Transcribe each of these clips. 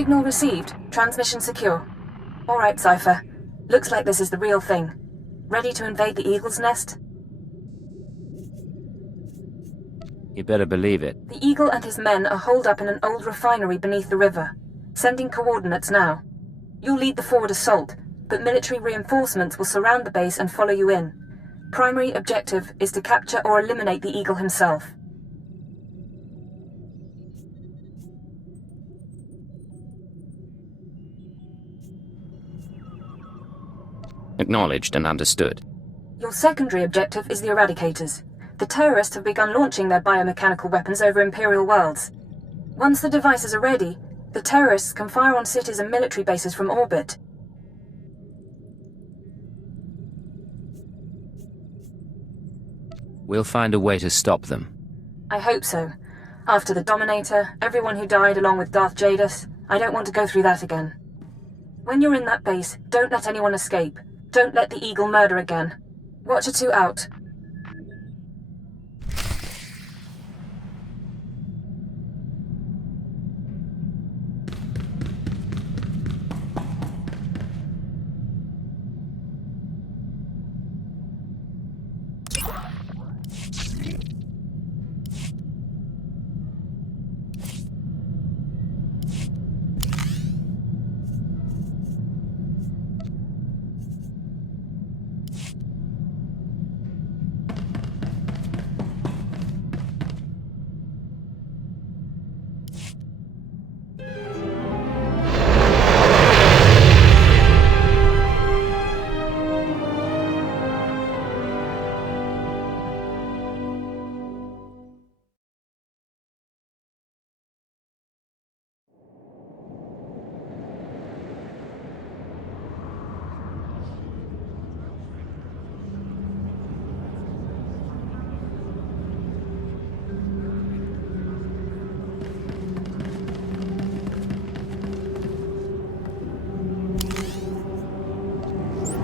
Signal received. Transmission secure. All right, Cypher. Looks like this is the real thing. Ready to invade the Eagle's Nest? You better believe it. The Eagle and his men are holed up in an old refinery beneath the river. Sending coordinates now. You'll lead the forward assault, but military reinforcements will surround the base and follow you in. Primary objective is to capture or eliminate the Eagle himself. Acknowledged and understood. Your secondary objective is the Eradicators. The terrorists have begun launching their biomechanical weapons over Imperial worlds. Once the devices are ready, the terrorists can fire on cities and military bases from orbit. We'll find a way to stop them. I hope so. After the Dominator, everyone who died along with Darth Jadus, I don't want to go through that again. When you're in that base, don't let anyone escape. Don't let the Eagle murder again. Watcher 2 out.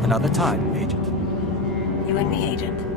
Another time, Agent. You and me, Agent.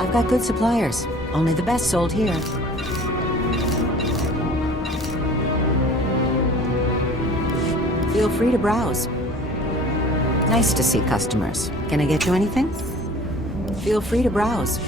I've got good suppliers. Only the best sold here. Feel free to browse. Nice to see customers. Can I get you anything? Feel free to browse.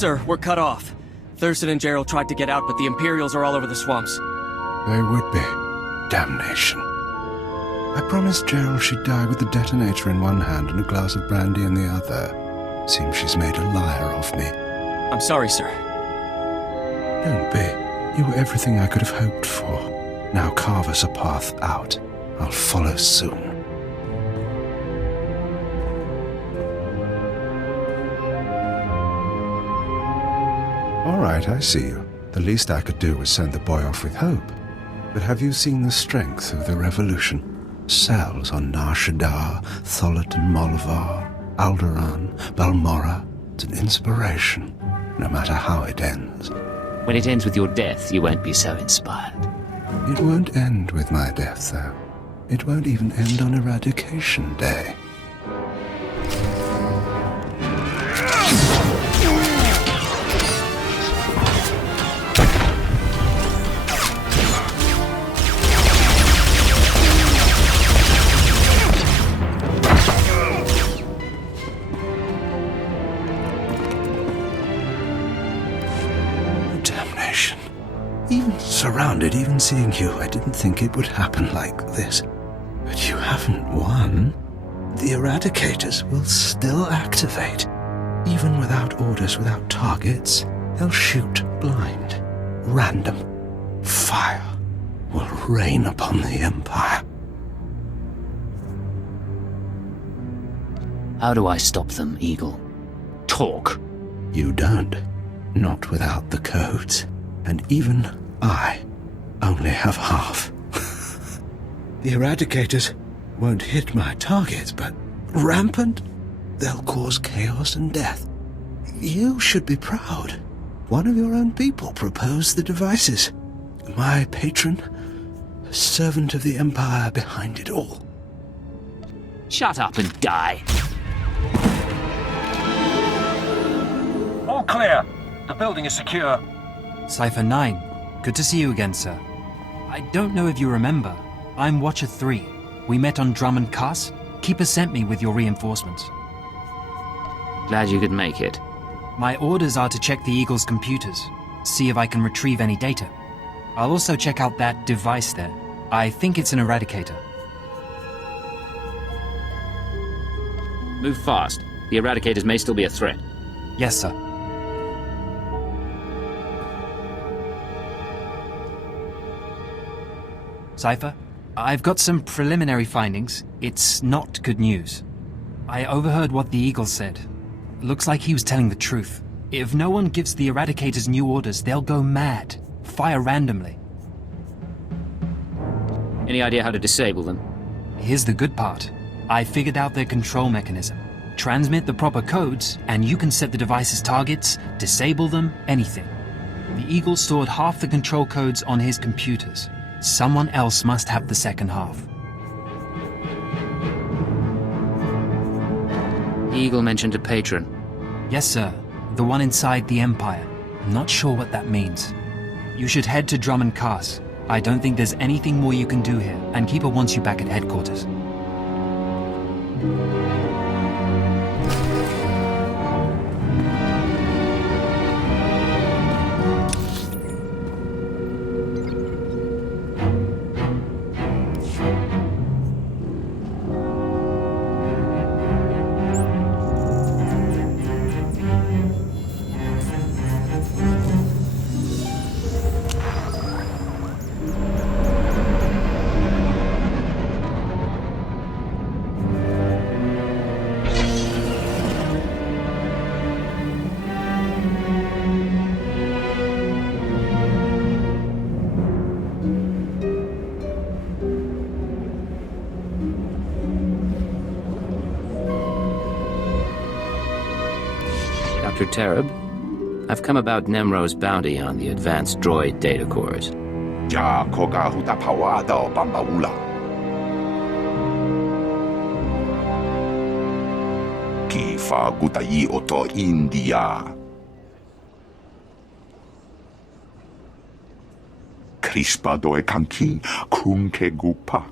Sir, we're cut off. Thurston and Gerald tried to get out, but the Imperials are all over the swamps. They would be. Damnation. I promised Gerald she'd die with the detonator in one hand and a glass of brandy in the other. Seems she's made a liar of me. I'm sorry, sir. Don't be. You were everything I could have hoped for. Now carve us a path out. I'll follow soon. All right, I see you. The least I could do was send the boy off with hope. But have you seen the strength of the revolution? Cells on Nar Shaddaa, Tholet and Molvar, Alderaan, Balmorra. It's an inspiration, no matter how it ends. When it ends with your death, you won't be so inspired. It won't end with my death, though. It won't even end on Eradication Day. Surrounded, even seeing you, I didn't think it would happen like this. But you haven't won. The Eradicators will still activate. Even without orders, without targets, they'll shoot blind. Random. Fire will rain upon the Empire. How do I stop them, Eagle? Talk. You don't. Not without the codes. And even I only have half. The Eradicators won't hit my targets, but rampant, they'll cause chaos and death. You should be proud. One of your own people proposed the devices. My patron, a servant of the Empire behind it all. Shut up and die. All clear. The building is secure. Cypher 9. Good to see you again, sir. I don't know if you remember. I'm Watcher 3. We met on Drummond Cass. Keeper sent me with your reinforcements. Glad you could make it. My orders are to check the Eagle's computers, see if I can retrieve any data. I'll also check out that device there. I think it's an Eradicator. Move fast. The Eradicators may still be a threat. Yes, sir. Cypher, I've got some preliminary findings. It's not good news. I overheard what the Eagle said. Looks like he was telling the truth. If no one gives the Eradicators new orders, they'll go mad. Fire randomly. Any idea how to disable them? Here's the good part. I figured out their control mechanism. Transmit the proper codes, and you can set the device's targets, disable them, anything. The Eagle stored half the control codes on his computers. Someone else must have the second half. Eagle mentioned a patron. Yes, sir. The one inside the Empire. Not sure what that means. You should head to Drummond Cass. I don't think there's anything more you can do here, and Keeper wants you back at headquarters. Dr. Terab, I've come about Nemro's bounty on the advanced droid data cores. Ja koga huta pawada o bambaula. Ki fa guta I oto India. Crispa doe kanki kunke gupa.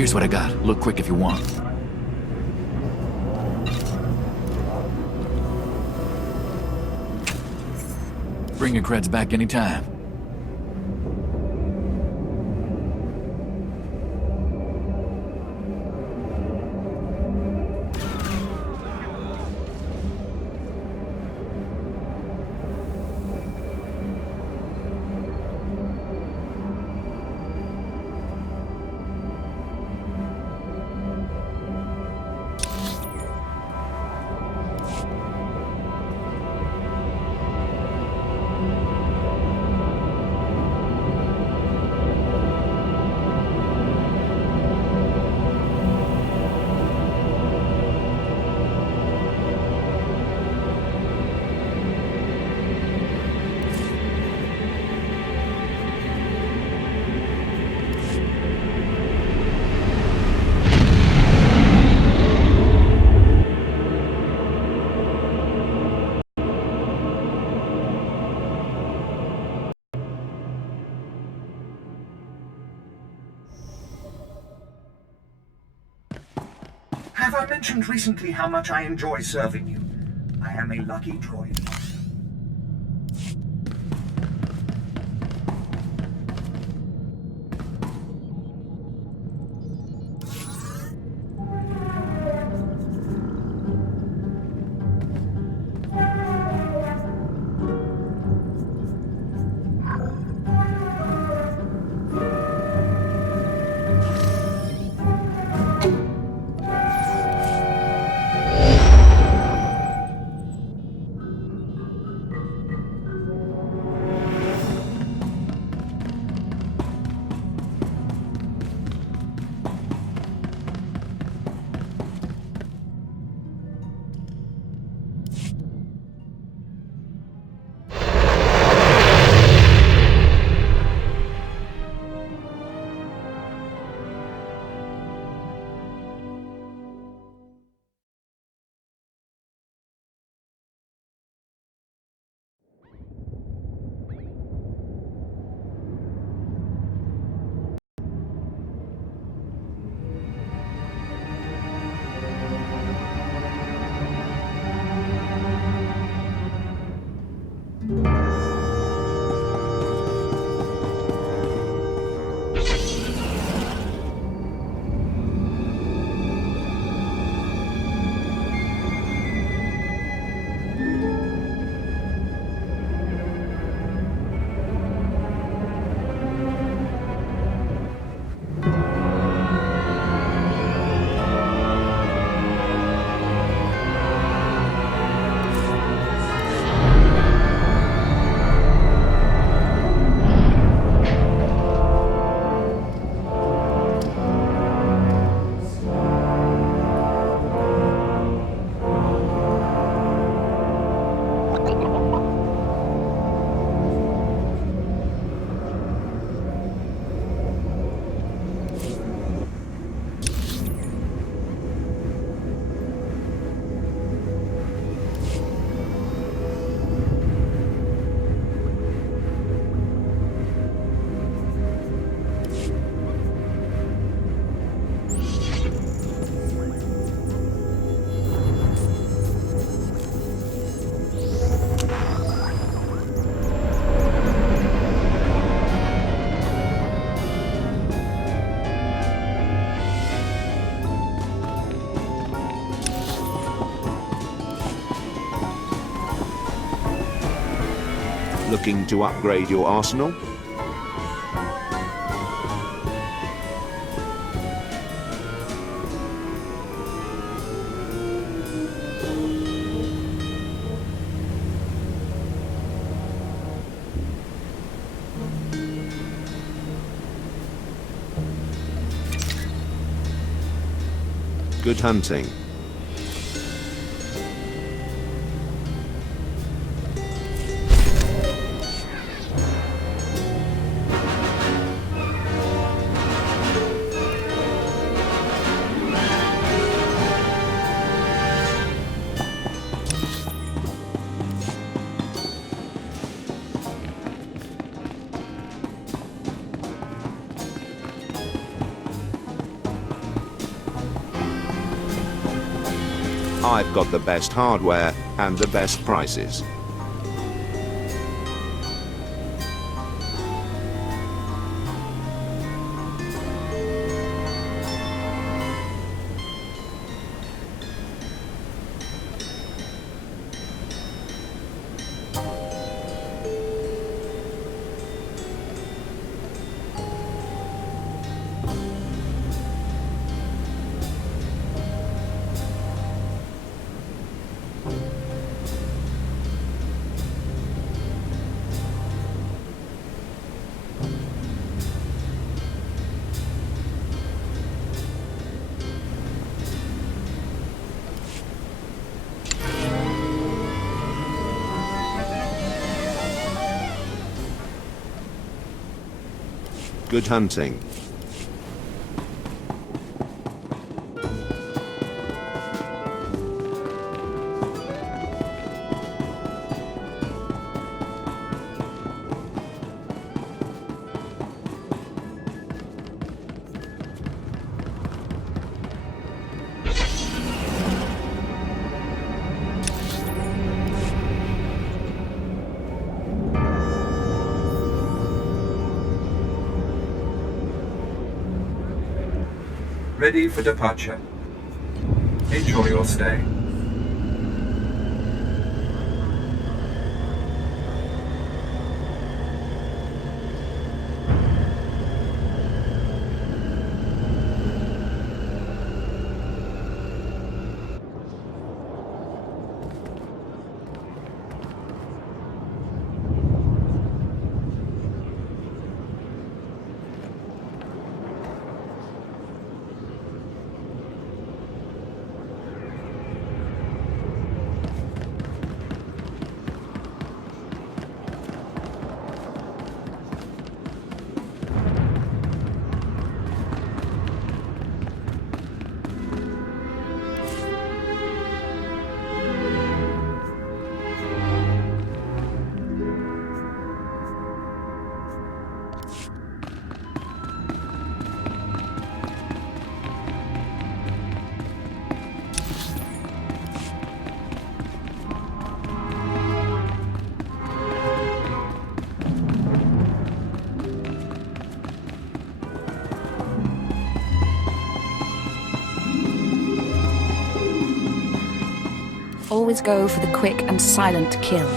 Here's what I got. Look quick if you want. Bring your creds back anytime. Have I mentioned recently how much I enjoy serving you? I am a lucky droid. Looking to upgrade your arsenal? Good hunting. I've got the best hardware and the best prices. Good hunting. Ready for departure. Enjoy your stay. Always go for the quick and silent kill.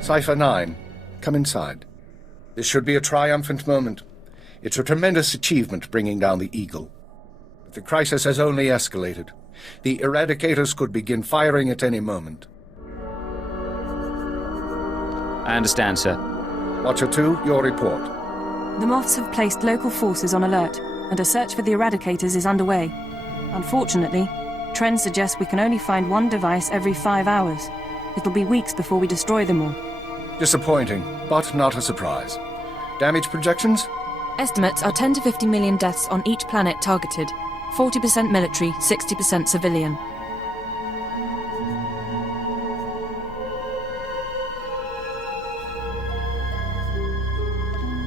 Cypher 9, come inside. This should be a triumphant moment. It's a tremendous achievement bringing down the Eagle. But the crisis has only escalated. The Eradicators could begin firing at any moment. I understand, sir. Watcher 2, your report. The Moths have placed local forces on alert, and a search for the Eradicators is underway. Unfortunately, trends suggest we can only find one device every 5 hours. It'll be weeks before we destroy them all. Disappointing, but not a surprise. Damage projections? Estimates are 10 to 50 million deaths on each planet targeted. 40% military, 60% civilian.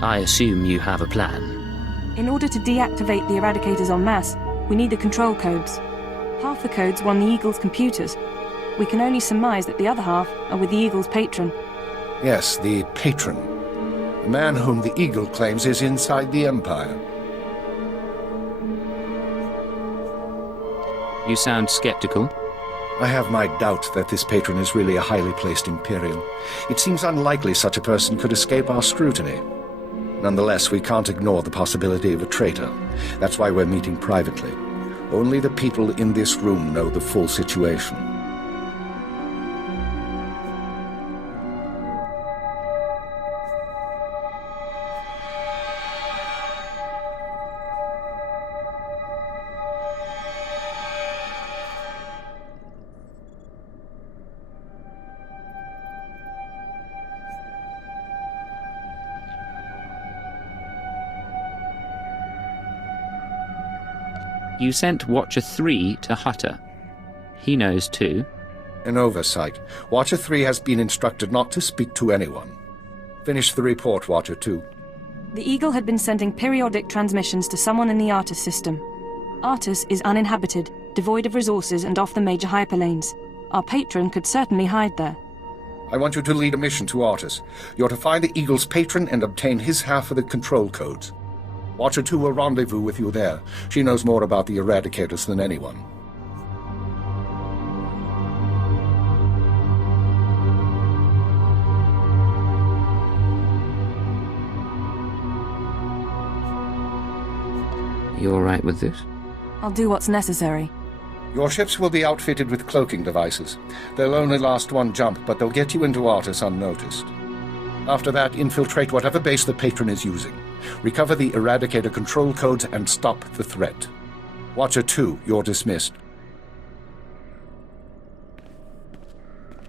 I assume you have a plan. In order to deactivate the Eradicators en masse, we need the control codes. Half the codes were on the Eagle's computers. We can only surmise that the other half are with the Eagle's patron. Yes, the patron. The man whom the Eagle claims is inside the Empire. You sound skeptical. I have my doubt that this patron is really a highly placed Imperial. It seems unlikely such a person could escape our scrutiny. Nonetheless, we can't ignore the possibility of a traitor. That's why we're meeting privately. Only the people in this room know the full situation. You sent Watcher 3 to Hutter. He knows too. An oversight. Watcher 3 has been instructed not to speak to anyone. Finish the report, Watcher 2. The Eagle had been sending periodic transmissions to someone in the Artus system. Artus is uninhabited, devoid of resources and off the major hyperlanes. Our patron could certainly hide there. I want you to lead a mission to Artus. You're to find the Eagle's patron and obtain his half of the control codes. Watcher 2 will rendezvous with you there. She knows more about the Eradicators than anyone. You alright with this? I'll do what's necessary. Your ships will be outfitted with cloaking devices. They'll only last one jump, but they'll get you into Artus unnoticed. After that, infiltrate whatever base the patron is using. Recover the Eradicator control codes and stop the threat. Watcher 2, you're dismissed.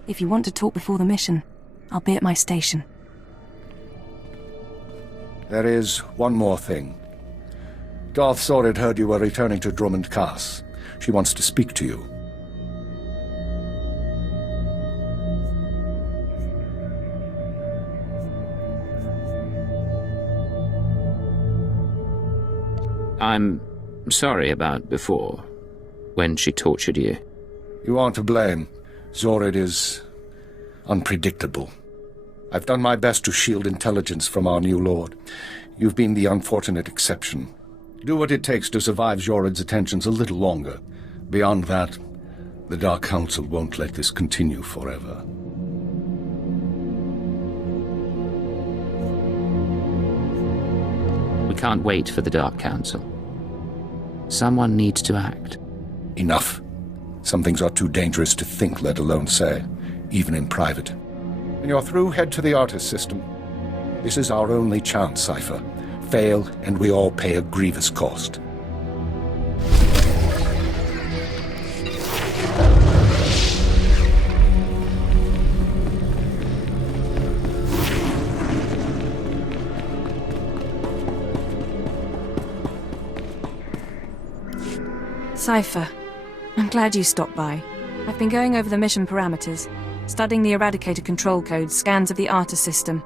If you want to talk before the mission, I'll be at my station. There is one more thing. Darth Zorid heard you were returning to Drummond Cass. She wants to speak to you. I'm sorry about before, when she tortured you. You aren't to blame. Zorid is unpredictable. I've done my best to shield intelligence from our new lord. You've been the unfortunate exception. Do what it takes to survive Zorid's attentions a little longer. Beyond that, the Dark Council won't let this continue forever. We can't wait for the Dark Council. Someone needs to act. Enough. Some things are too dangerous to think, let alone say, even in private. When you're through, head to the Artus system. This is our only chance, Cypher. Fail, and we all pay a grievous cost. Cypher, I'm glad you stopped by. I've been going over the mission parameters, studying the Eradicator control codes, scans of the Artus system.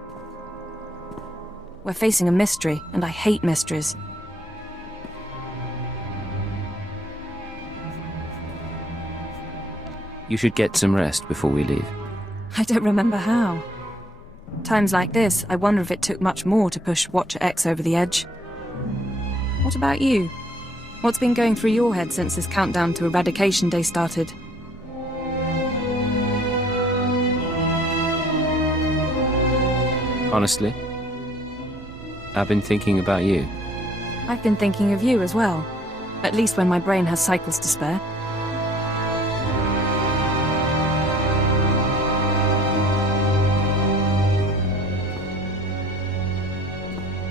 We're facing a mystery, and I hate mysteries. You should get some rest before we leave. I don't remember how. Times like this, I wonder if it took much more to push Watcher X over the edge. What about you? What's been going through your head since this countdown to Eradication Day started? Honestly, I've been thinking about you. I've been thinking of you as well. At least when my brain has cycles to spare.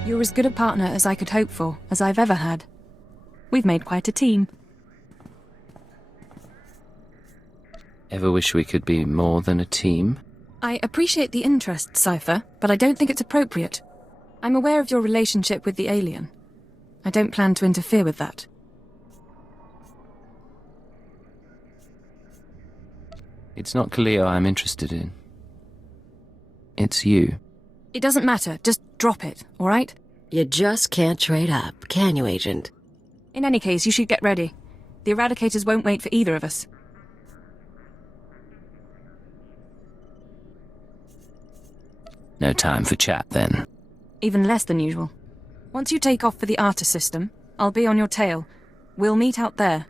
You're as good a partner as I could hope for, as I've ever had. We've made quite a team. Ever wish we could be more than a team? I appreciate the interest, Cypher, but I don't think it's appropriate. I'm aware of your relationship with the alien. I don't plan to interfere with that. It's not Cleo I'm interested in. It's you. It doesn't matter. Just drop it, all right? You just can't trade up, can you, Agent? In any case, you should get ready. The Eradicators won't wait for either of us. No time for chat, then. Even less than usual. Once you take off for the Artus system, I'll be on your tail. We'll meet out there.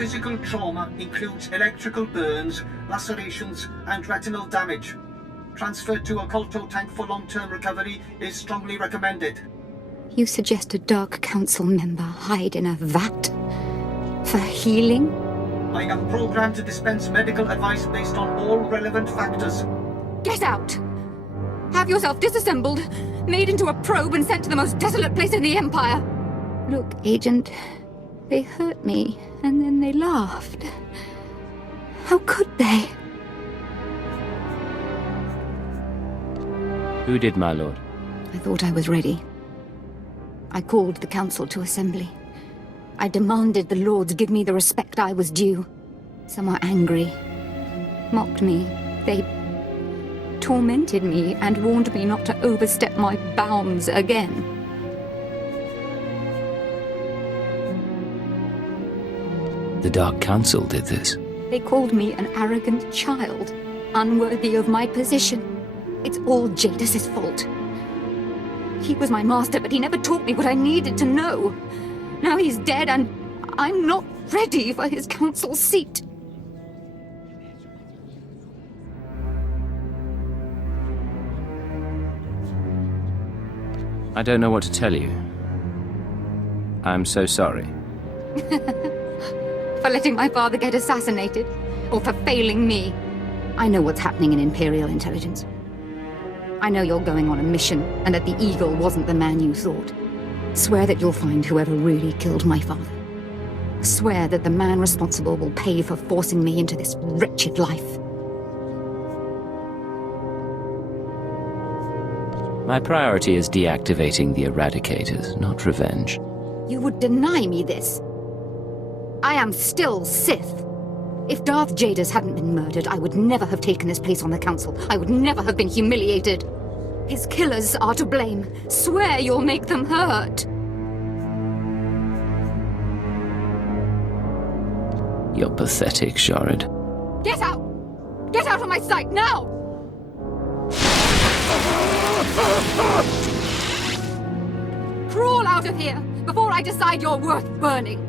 physical trauma includes electrical burns, lacerations, and retinal damage. Transfer to a Colto tank for long-term recovery is strongly recommended. You suggest a Dark Council member hide in a vat? For healing? I am programmed to dispense medical advice based on all relevant factors. Get out! Have yourself disassembled, made into a probe and sent to the most desolate place in the Empire! Look, Agent, they hurt me, and then they laughed. How could they? Who did, my lord? I thought I was ready. I called the council to assembly. I demanded the lords give me the respect I was due. Some were angry, mocked me. They tormented me and warned me not to overstep my bounds again. The Dark Council did this. They called me an arrogant child, unworthy of my position. It's all Jadis's fault. He was my master, but he never taught me what I needed to know. Now he's dead, and I'm not ready for his council seat. I don't know what to tell you. I'm so sorry. For letting my father get assassinated, or for failing me. I know what's happening in Imperial intelligence. I know you're going on a mission, and that the Eagle wasn't the man you thought. Swear that you'll find whoever really killed my father. Swear that the man responsible will pay for forcing me into this wretched life. My priority is deactivating the Eradicators, not revenge. You would deny me this. I am still Sith. If Darth Jadis hadn't been murdered, I would never have taken this place on the Council. I would never have been humiliated. His killers are to blame. Swear you'll make them hurt. You're pathetic, Sharid. Get out! Get out of my sight, now! Crawl out of here before I decide you're worth burning.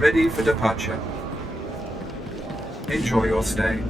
Ready for departure. Enjoy your stay.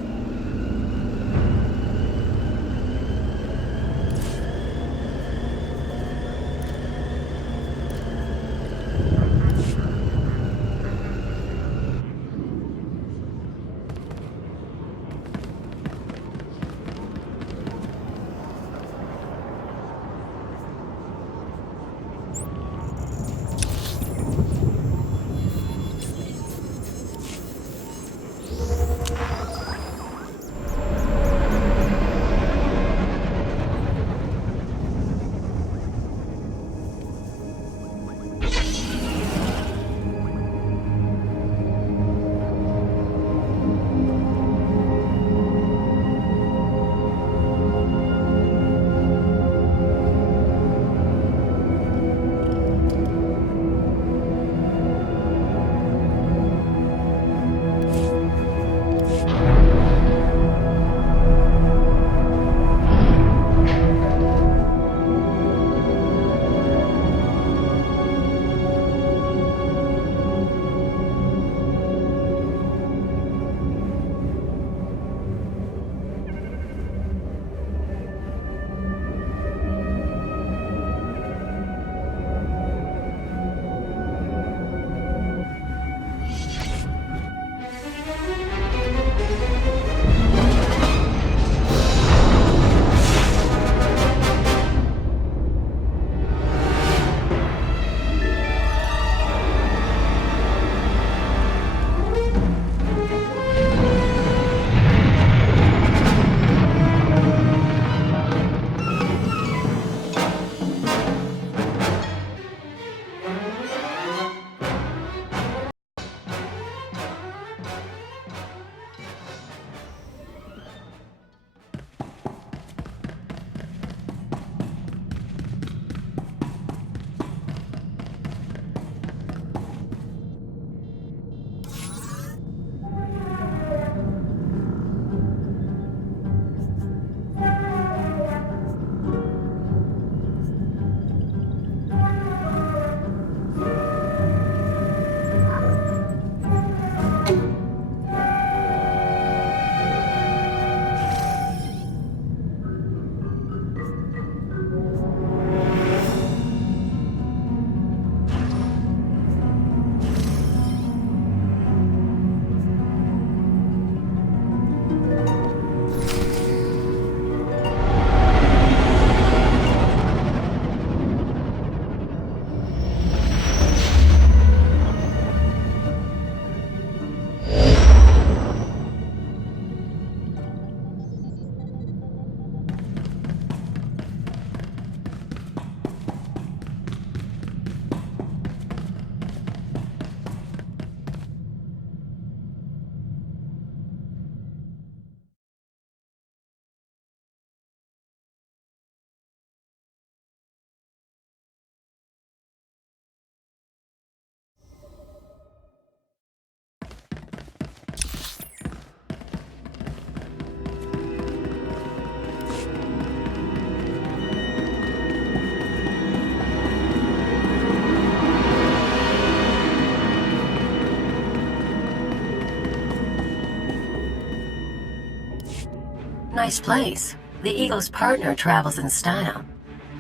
Nice place. The Eagle's partner travels in style.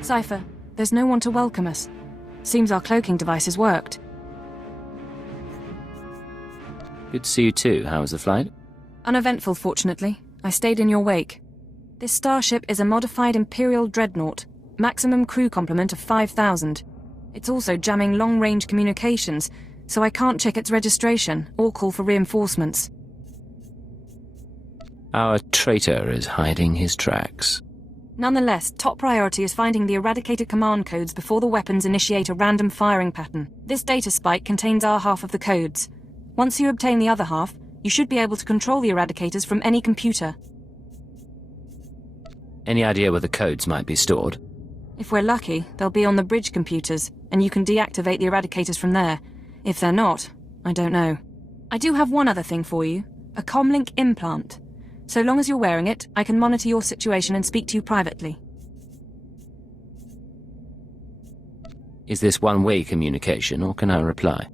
Cypher, there's no one to welcome us. Seems our cloaking devices worked. Good to see you too. How was the flight? Uneventful, fortunately. I stayed in your wake. This starship is a modified Imperial dreadnought. Maximum crew complement of 5,000. It's also jamming long-range communications, so I can't check its registration or call for reinforcements. Our traitor is hiding his tracks. Nonetheless, top priority is finding the eradicated command codes before the weapons initiate a random firing pattern. This data spike contains our half of the codes. Once you obtain the other half, you should be able to control the eradicators from any computer. Any idea where the codes might be stored? If we're lucky, they'll be on the bridge computers, and you can deactivate the eradicators from there. If they're not, I don't know. I do have one other thing for you, a comlink implant. So long as you're wearing it, I can monitor your situation and speak to you privately. Is this one-way communication, or can I reply?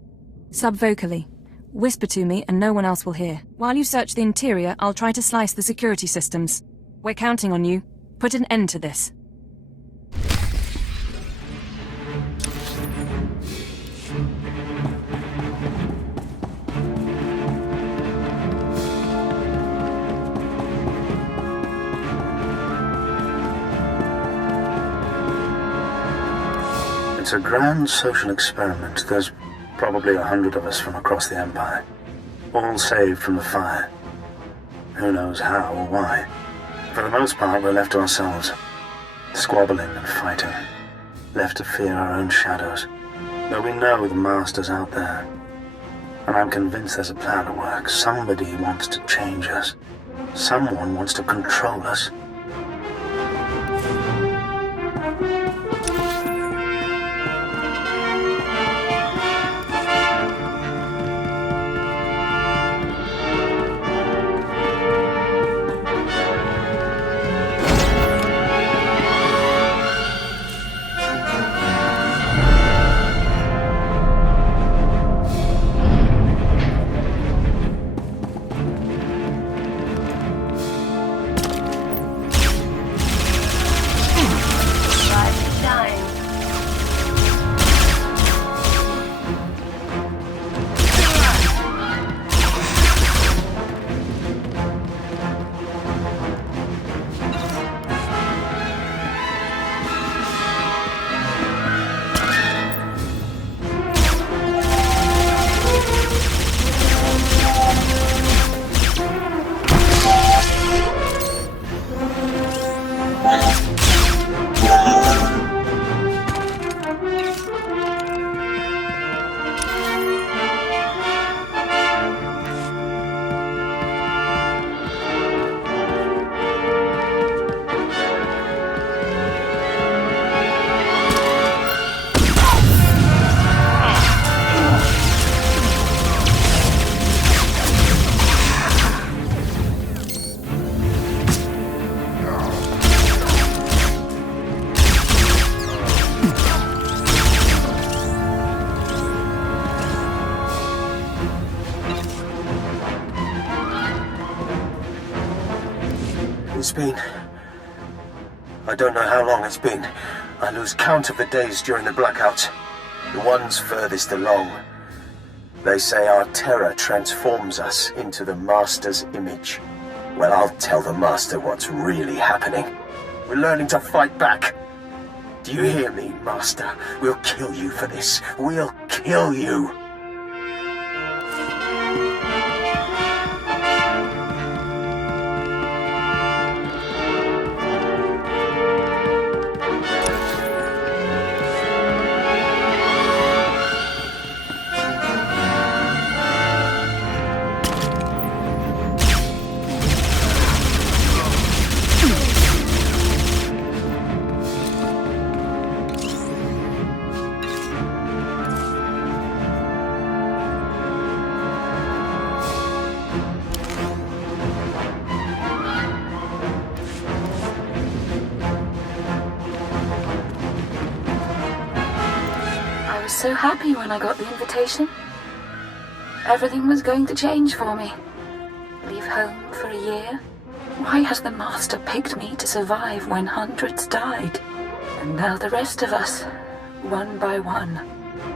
Subvocally. Whisper to me and no one else will hear. While you search the interior, I'll try to slice the security systems. We're counting on you. Put an end to this. It's a grand social experiment. There's probably 100 of us from across the Empire, all saved from the fire. Who knows how or why. For the most part, we're left to ourselves, squabbling and fighting, left to fear our own shadows. Though we know the Master's out there, and I'm convinced there's a plan at work. Somebody wants to change us. Someone wants to control us. It's been... I don't know how long it's been. I lose count of the days during the blackouts. The ones furthest along. They say our terror transforms us into the Master's image. Well, I'll tell the Master what's really happening. We're learning to fight back. Do you hear me, Master? We'll kill you for this. We'll kill you. I was so happy when I got the invitation. Everything was going to change for me. Leave home for a year, Why has the Master picked me to survive when hundreds died? And now the rest of us, one by one.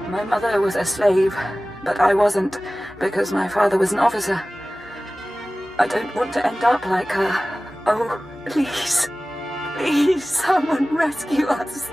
My mother was a slave, but I wasn't, because my father was an officer. I don't want to end up like her. Oh, please. Please, someone rescue us.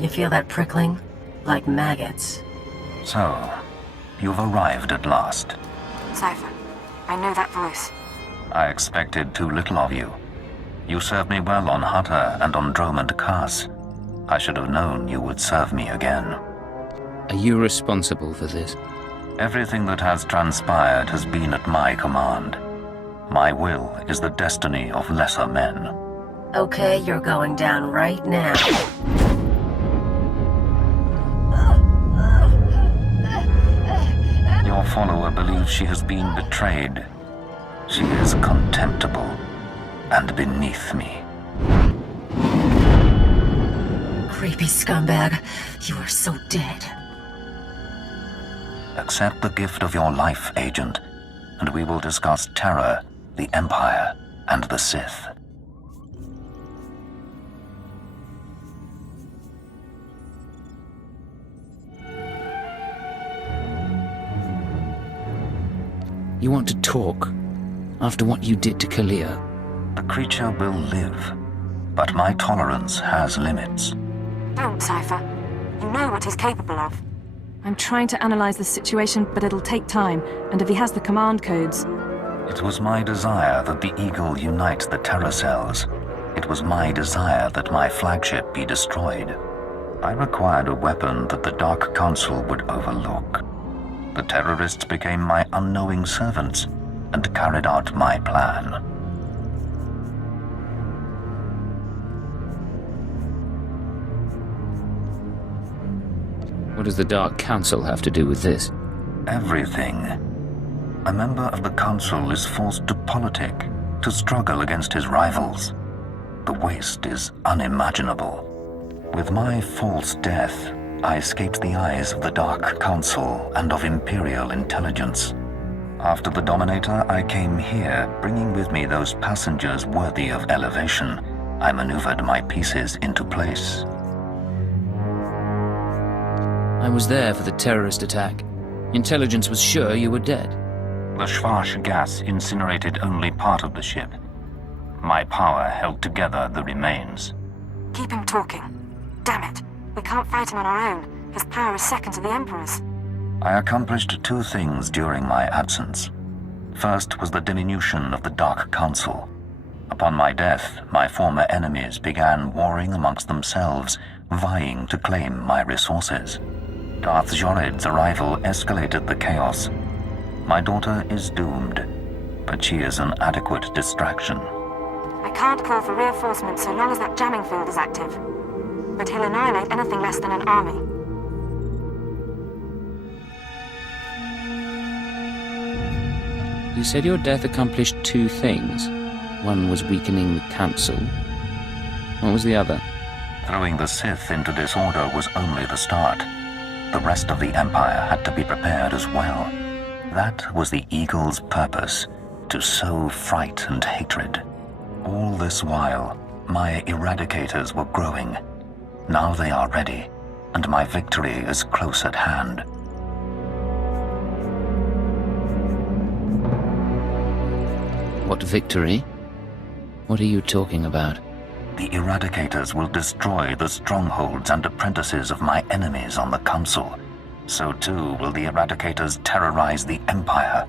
You feel that prickling? Like maggots. So, you've arrived at last. Cypher, I know that voice. I expected too little of you. You served me well on Hutter and on Dromond Kaas. I should have known you would serve me again. Are you responsible for this? Everything that has transpired has been at my command. My will is the destiny of lesser men. Okay, you're going down right now. Your follower believes she has been betrayed. She is contemptible and beneath me. Creepy scumbag. You are so dead. Accept the gift of your life, Agent, and we will discuss Terra, the Empire, and the Sith. You want to talk? After what you did to Kalia? The creature will live, but my tolerance has limits. Don't, Cypher. You know what he's capable of. I'm trying to analyze the situation, but it'll take time, and if he has the command codes... It was my desire that the Eagle unite the Terra cells. It was my desire that my flagship be destroyed. I required a weapon that the Dark Council would overlook. The terrorists became my unknowing servants and carried out my plan. What does the Dark Council have to do with this? Everything. A member of the Council is forced to politic, to struggle against his rivals. The waste is unimaginable. With my false death, I escaped the eyes of the Dark Council and of Imperial intelligence. After the Dominator, I came here, bringing with me those passengers worthy of elevation. I maneuvered my pieces into place. I was there for the terrorist attack. Intelligence was sure you were dead. The Schwarz gas incinerated only part of the ship. My power held together the remains. Keep him talking. Damn it. We can't fight him on our own. His power is second to the Emperor's. I accomplished two things during my absence. First was the diminution of the Dark Council. Upon my death, my former enemies began warring amongst themselves, vying to claim my resources. Darth Jored's arrival escalated the chaos. My daughter is doomed, but she is an adequate distraction. I can't call for reinforcements so long as that jamming field is active. But he'll annihilate anything less than an army. You said your death accomplished two things. One was weakening the Council. What was the other? Throwing the Sith into disorder was only the start. The rest of the Empire had to be prepared as well. That was the Eagle's purpose, to sow fright and hatred. All this while, my eradicators were growing. Now they are ready, and my victory is close at hand. What victory? What are you talking about? The eradicators will destroy the strongholds and apprentices of my enemies on the Council. so too will the Eradicators terrorize the Empire.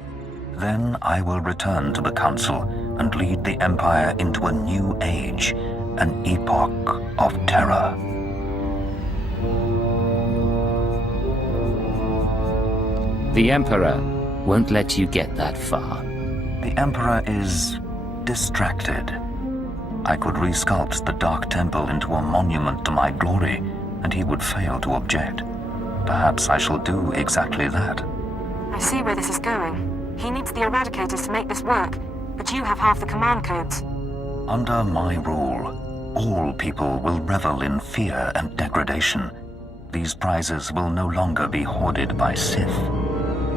Then I will return to the Council and lead the Empire into a new age, an epoch of terror. The Emperor won't let you get that far. The Emperor is distracted. I could resculpt the Dark Temple into a monument to my glory, and he would fail to object. Perhaps I shall do exactly that. I see where this is going. He needs the Eradicators to make this work, but you have half the command codes. Under my rule, all people will revel in fear and degradation. These prizes will no longer be hoarded by Sith.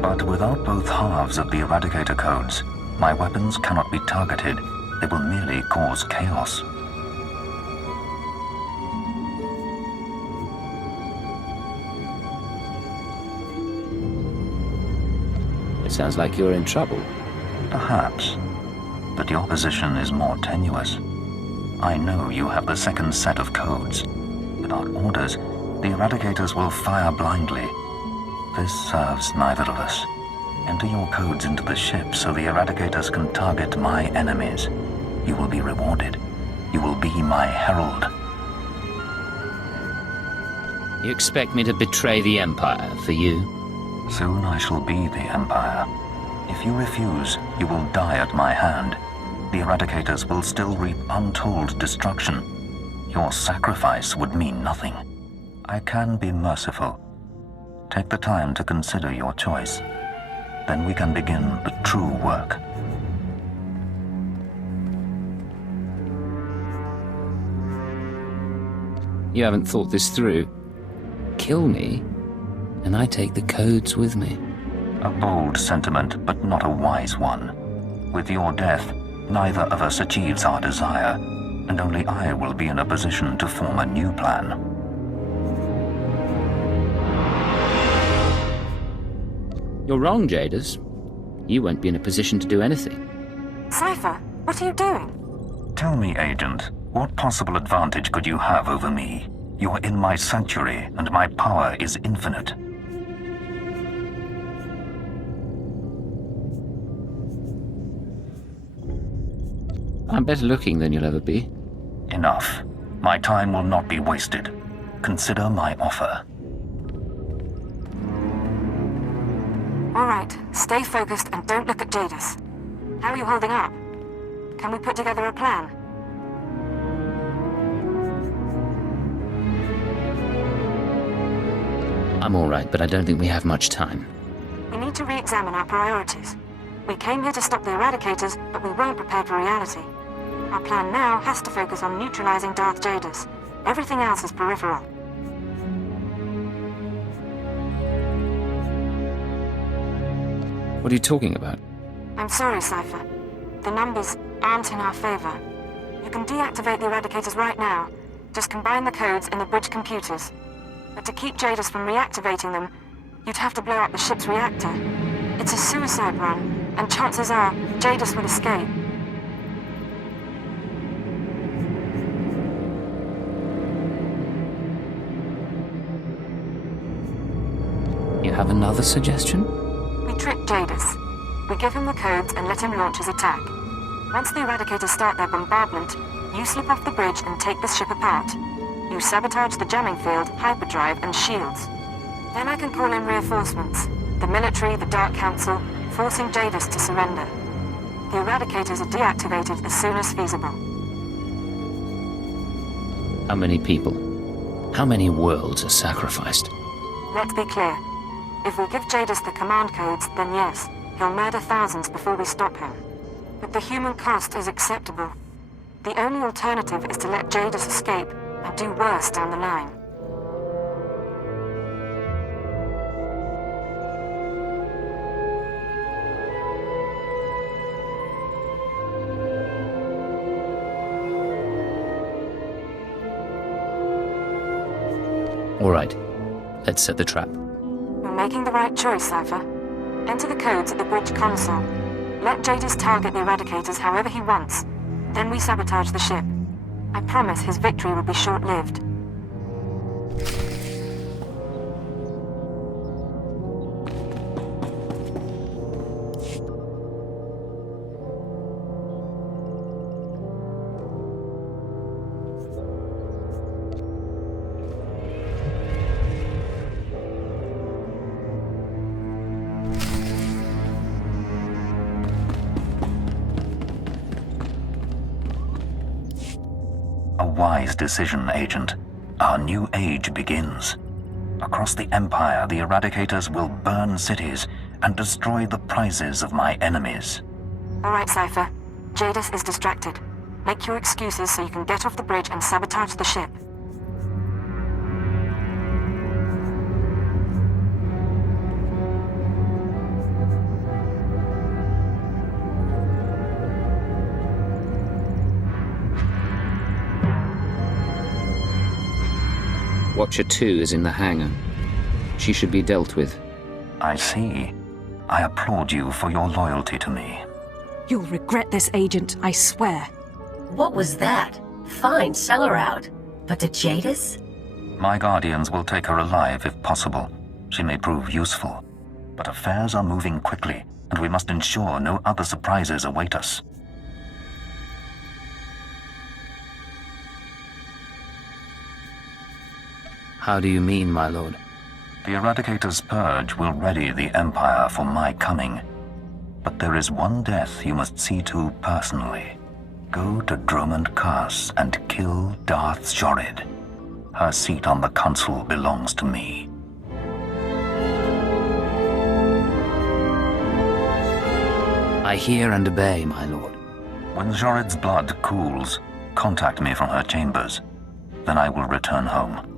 But without both halves of the Eradicator codes, my weapons cannot be targeted. They will merely cause chaos. It sounds like you're in trouble. Perhaps. But your position is more tenuous. I know you have the second set of codes. Without orders, the Eradicators will fire blindly. This serves neither of us. Enter your codes into the ship so the Eradicators can target my enemies. You will be rewarded. You will be my herald. You expect me to betray the Empire for you? Soon I shall be the Empire. If you refuse, you will die at my hand. The Eradicators will still reap untold destruction. Your sacrifice would mean nothing. I can be merciful. Take the time to consider your choice. Then we can begin the true work. You haven't thought this through. Kill me, and I take the codes with me. A bold sentiment, but not a wise one. With your death, neither of us achieves our desire, and only I will be in a position to form a new plan. You're wrong, Jadis. You won't be in a position to do anything. Cypher, what are you doing? Tell me, Agent, what possible advantage could you have over me? You're in my sanctuary, and my power is infinite. I'm better looking than you'll ever be. Enough. My time will not be wasted. Consider my offer. All right, stay focused and don't look at Jadis. How are you holding up? Can we put together a plan? I'm all right, but I don't think we have much time. We need to re-examine our priorities. We came here to stop the Eradicators, but we weren't prepared for reality. Our plan now has to focus on neutralizing Darth Jadis. Everything else is peripheral. What are you talking about? I'm sorry, Cypher. The numbers aren't in our favor. You can deactivate the Eradicators right now. Just combine the codes in the bridge computers. But to keep Jadis from reactivating them, you'd have to blow up the ship's reactor. It's a suicide run, and chances are Jadis will escape. You have another suggestion? We trick Jadis. We give him the codes and let him launch his attack. Once the Eradicators start their bombardment, you slip off the bridge and take the ship apart. You sabotage the jamming field, hyperdrive, and shields. Then I can call in reinforcements. The military, the Dark Council, forcing Jadis to surrender. The Eradicators are deactivated as soon as feasible. How many people? How many worlds are sacrificed? Let's be clear. If we give Jadis the command codes, then yes, he'll murder thousands before we stop him. But the human cost is acceptable. The only alternative is to let Jadis escape and do worse down the line. All right, let's set the trap. You're making the right choice, Cypher. Enter the codes at the bridge console. Let Jadis target the Eradicators however he wants. Then we sabotage the ship. I promise his victory will be short-lived. wise decision, Agent. Our new age begins. Across the Empire, the Eradicators will burn cities and destroy the prizes of my enemies. All right, Cypher. Jadis is distracted. Make your excuses so you can get off the bridge and sabotage the ship. Watcher 2 is in the hangar. She should be dealt with. I see. I applaud you for your loyalty to me. You'll regret this, Agent, I swear. What was that? Fine, sell her out. But to Jadis? My guardians will take her alive if possible. She may prove useful. But affairs are moving quickly, and we must ensure no other surprises await us. How do you mean, my lord? The Eradicator's purge will ready the Empire for my coming. But there is one death you must see to personally. Go to Dromund Kaas and kill Darth Jorid. Her seat on the Council belongs to me. I hear and obey, my lord. When Jorid's blood cools, contact me from her chambers. Then I will return home.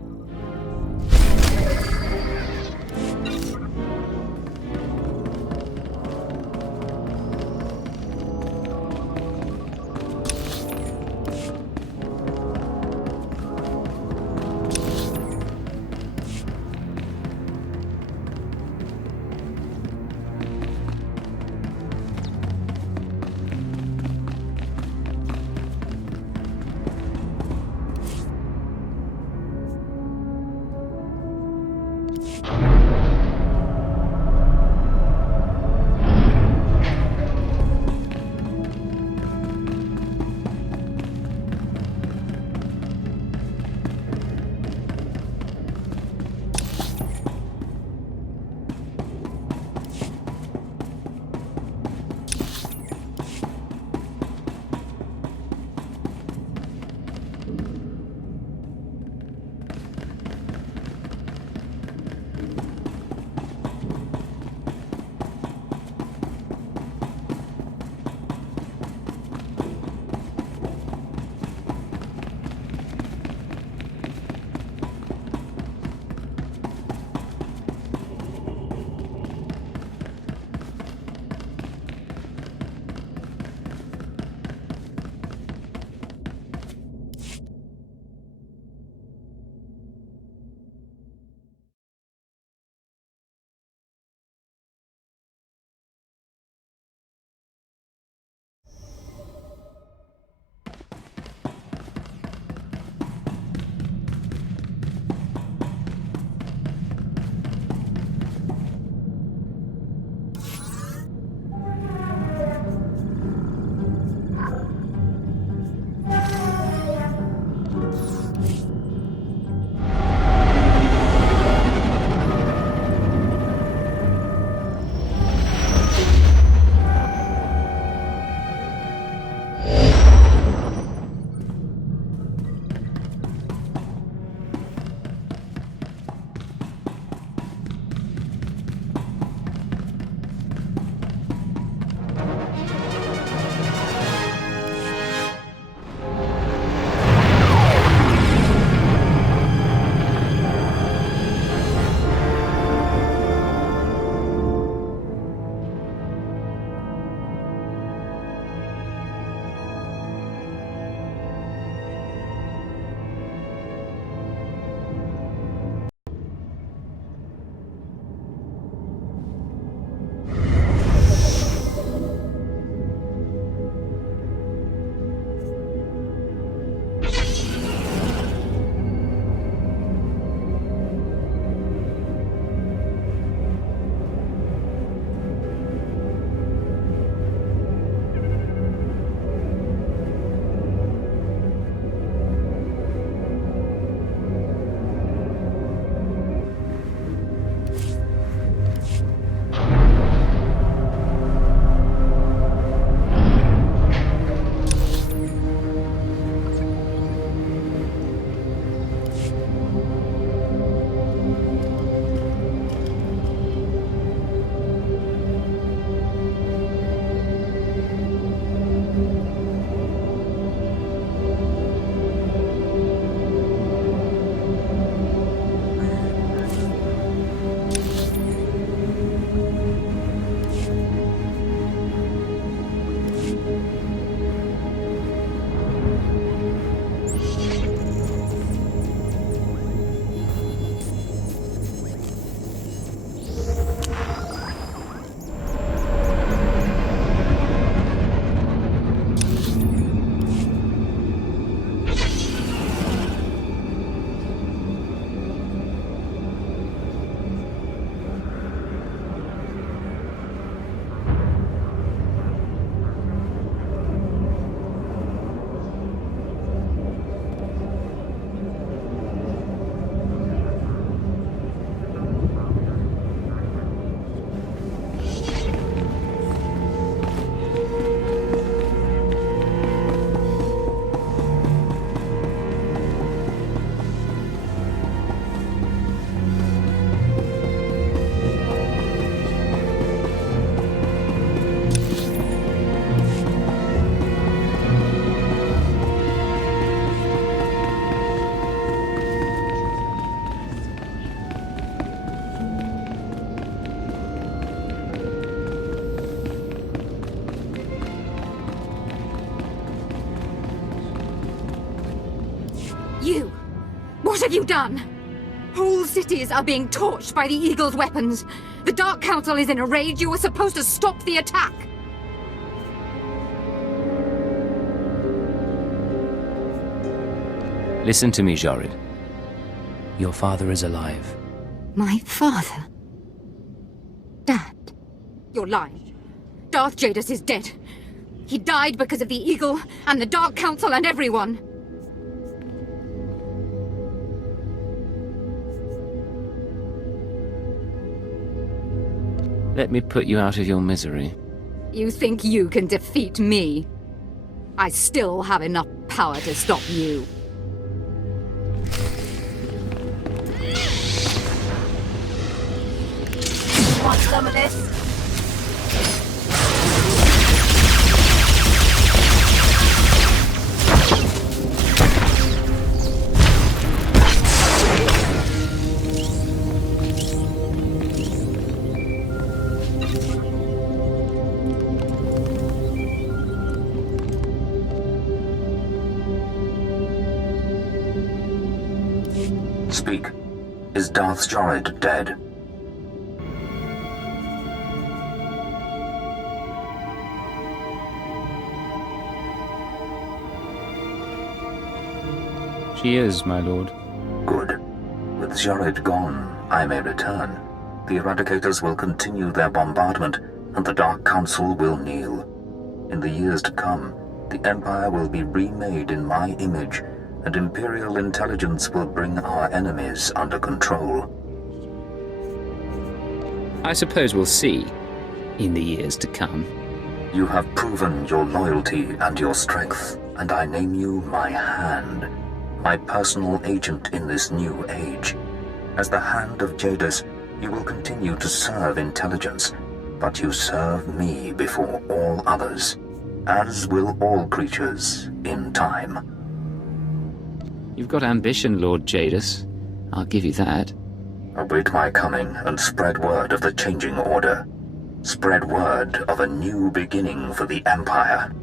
you? What have you done? Whole cities are being torched by the Eagle's weapons. The Dark Council is in a rage. You were supposed to stop the attack. Listen to me, Jorid. Your father is alive. My father? Dad, you're lying. Darth Jadus is dead. He died because of the Eagle, and the Dark Council, and everyone. Let me put you out of your misery. You think you can defeat me? I still have enough power to stop you. Want some of this? Speak. Is Darth Jorid dead? She is, my lord. Good. With Jorid gone, I may return. The Eradicators will continue their bombardment, and the Dark Council will kneel. In the years to come, the Empire will be remade in my image, and Imperial intelligence will bring our enemies under control. I suppose we'll see, in the years to come. You have proven your loyalty and your strength, and I name you my hand. My personal agent in this new age. As the Hand of Jadus, you will continue to serve intelligence, but you serve me before all others, as will all creatures in time. You've got ambition, Lord Jadus. I'll give you that. Await my coming and spread word of the changing order. Spread word of a new beginning for the Empire.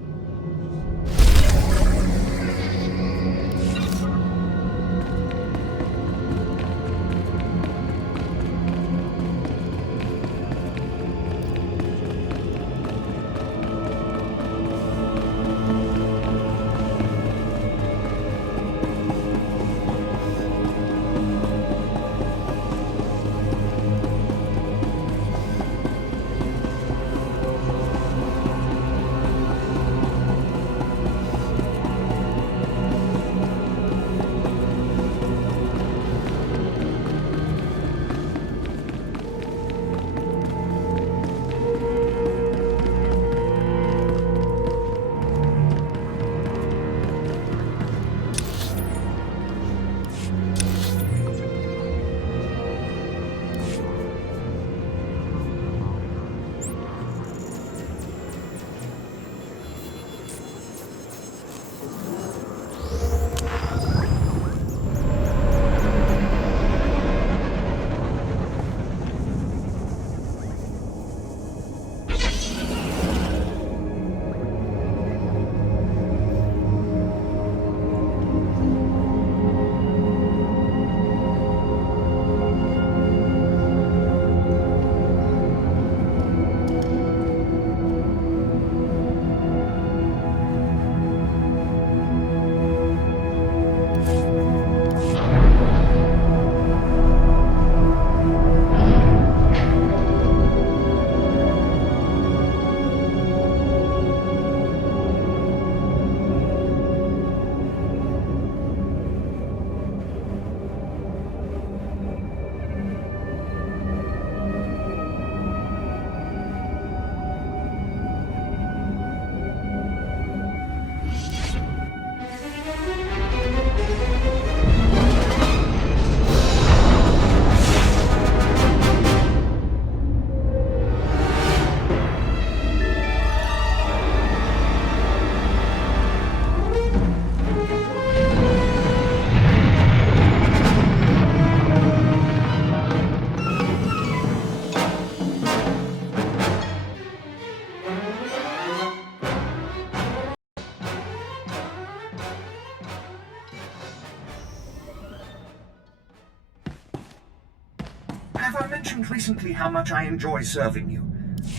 have I mentioned recently how much I enjoy serving you?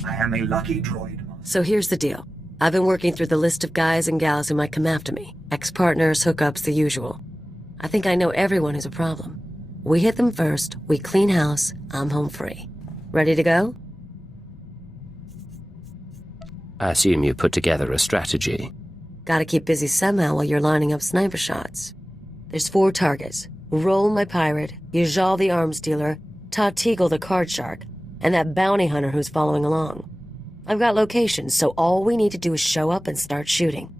I am a lucky droid. So here's the deal. I've been working through the list of guys and gals who might come after me. Ex-partners, hookups, the usual. I think I know everyone who's a problem. We hit them first, we clean house, I'm home free. Ready to go? I assume you put together a strategy. Gotta keep busy somehow while you're lining up sniper shots. There's 4 targets. Roll my pirate, Yajal the arms dealer, Todd Teagle the card shark, and that bounty hunter who's following along. I've got locations, so all we need to do is show up and start shooting.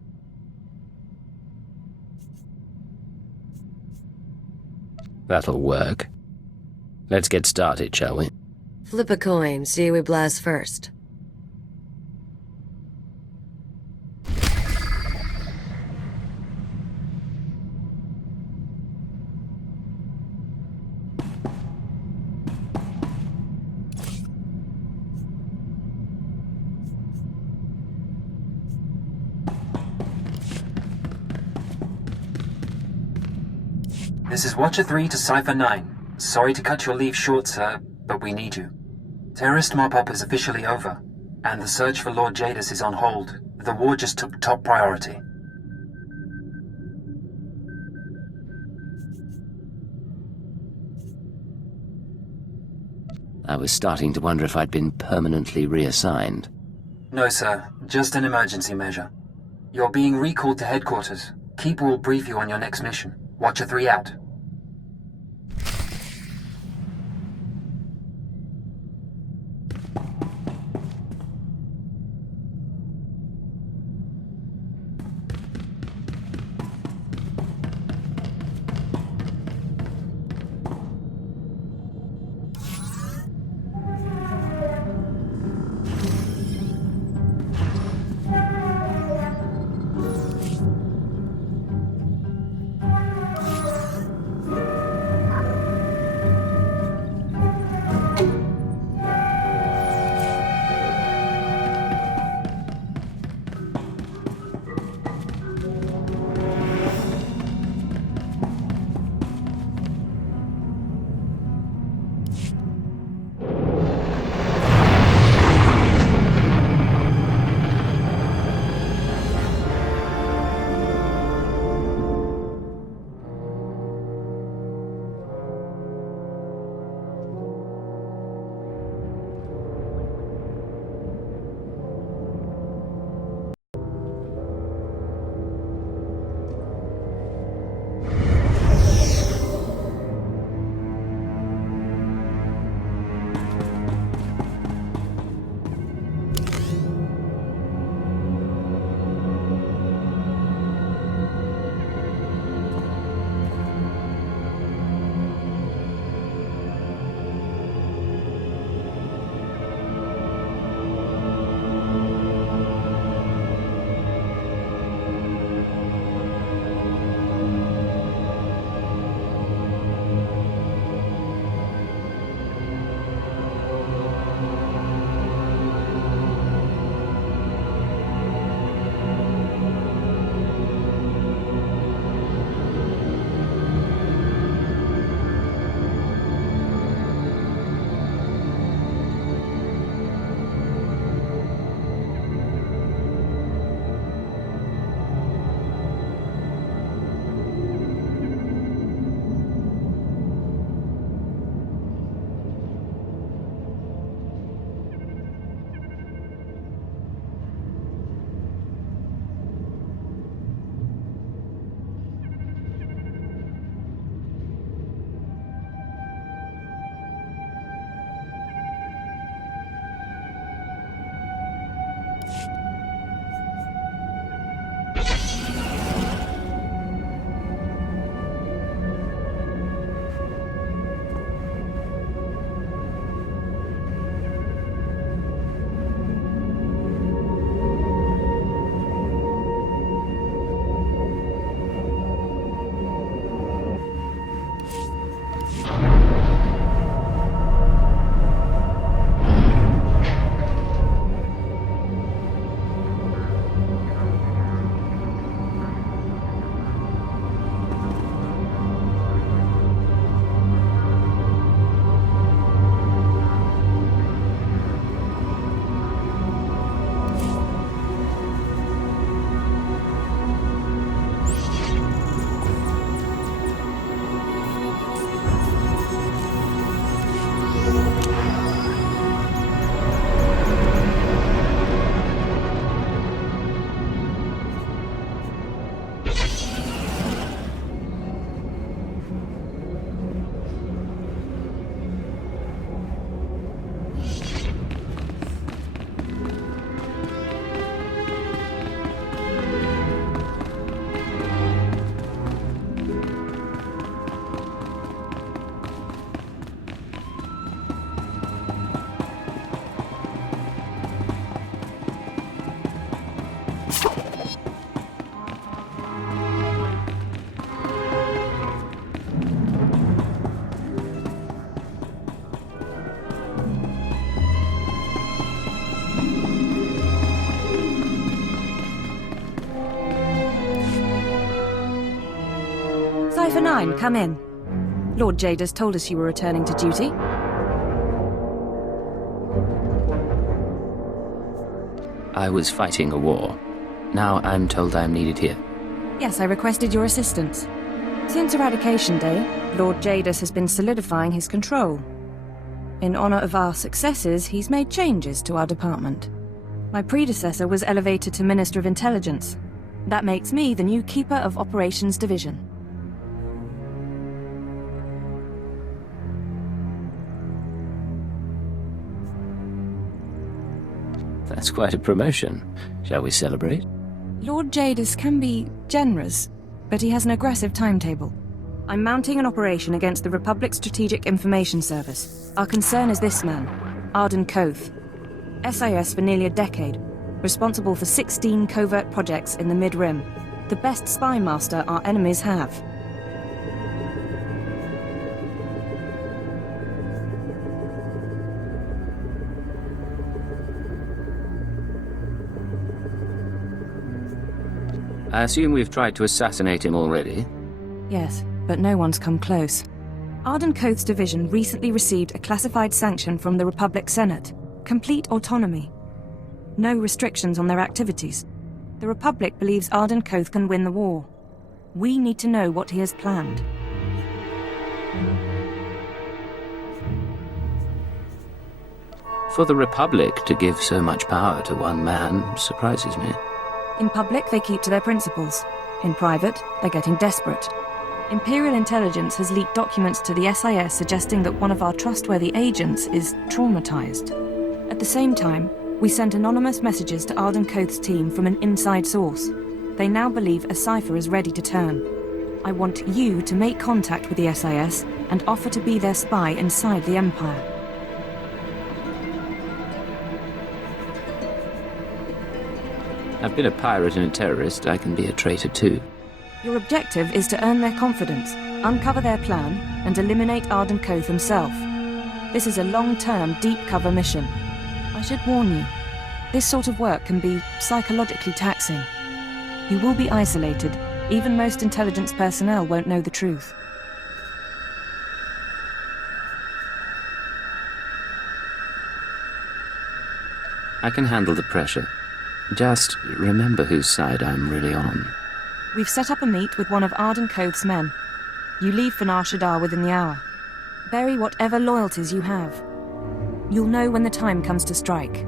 That'll work. Let's get started, shall we? Flip a coin, see who we blast first. This is Watcher 3 to Cypher 9. Sorry to cut your leave short, sir, but we need you. Terrorist mop-up is officially over, and the search for Lord Jadis is on hold. The war just took top priority. I was starting to wonder if I'd been permanently reassigned. No, sir. Just an emergency measure. You're being recalled to headquarters. Keeper will brief you on your next mission. Watcher 3 out. time, come in. Lord Jadis told us you were returning to duty. I was fighting a war. Now I'm told I'm needed here. Yes, I requested your assistance. Since Eradication Day, Lord Jadis has been solidifying his control. In honor of our successes, he's made changes to our department. My predecessor was elevated to Minister of Intelligence. That makes me the new Keeper of Operations Division. That's quite a promotion. Shall we celebrate? Lord Jadis can be generous, but he has an aggressive timetable. I'm mounting an operation against the Republic Strategic Information Service. Our concern is this man, Arden Koth. SIS for nearly a decade, responsible for 16 covert projects in the Mid-Rim. The best spy master our enemies have. I assume we've tried to assassinate him already? Yes, but no one's come close. Arden Koth's division recently received a classified sanction from the Republic Senate. Complete autonomy. No restrictions on their activities. The Republic believes Arden Koth can win the war. We need to know what he has planned. For the Republic to give so much power to one man surprises me. In public, they keep to their principles. In private, they're getting desperate. Imperial intelligence has leaked documents to the SIS suggesting that one of our trustworthy agents is traumatized. At the same time, we sent anonymous messages to Arden Koth's team from an inside source. They now believe a cipher is ready to turn. I want you to make contact with the SIS and offer to be their spy inside the Empire. I've been a pirate and a terrorist. I can be a traitor too. Your objective is to earn their confidence, uncover their plan, and eliminate Arden Koth himself. This is a long-term, deep-cover mission. I should warn you, this sort of work can be psychologically taxing. You will be isolated. Even most intelligence personnel won't know the truth. I can handle the pressure. Just remember whose side I'm really on. We've set up a meet with one of Arden Koth's men. You leave for Nar Shaddaa within the hour. Bury whatever loyalties you have. You'll know when the time comes to strike.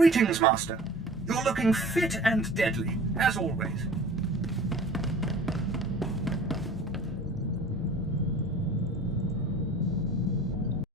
Greetings, Master. You're looking fit and deadly, as always.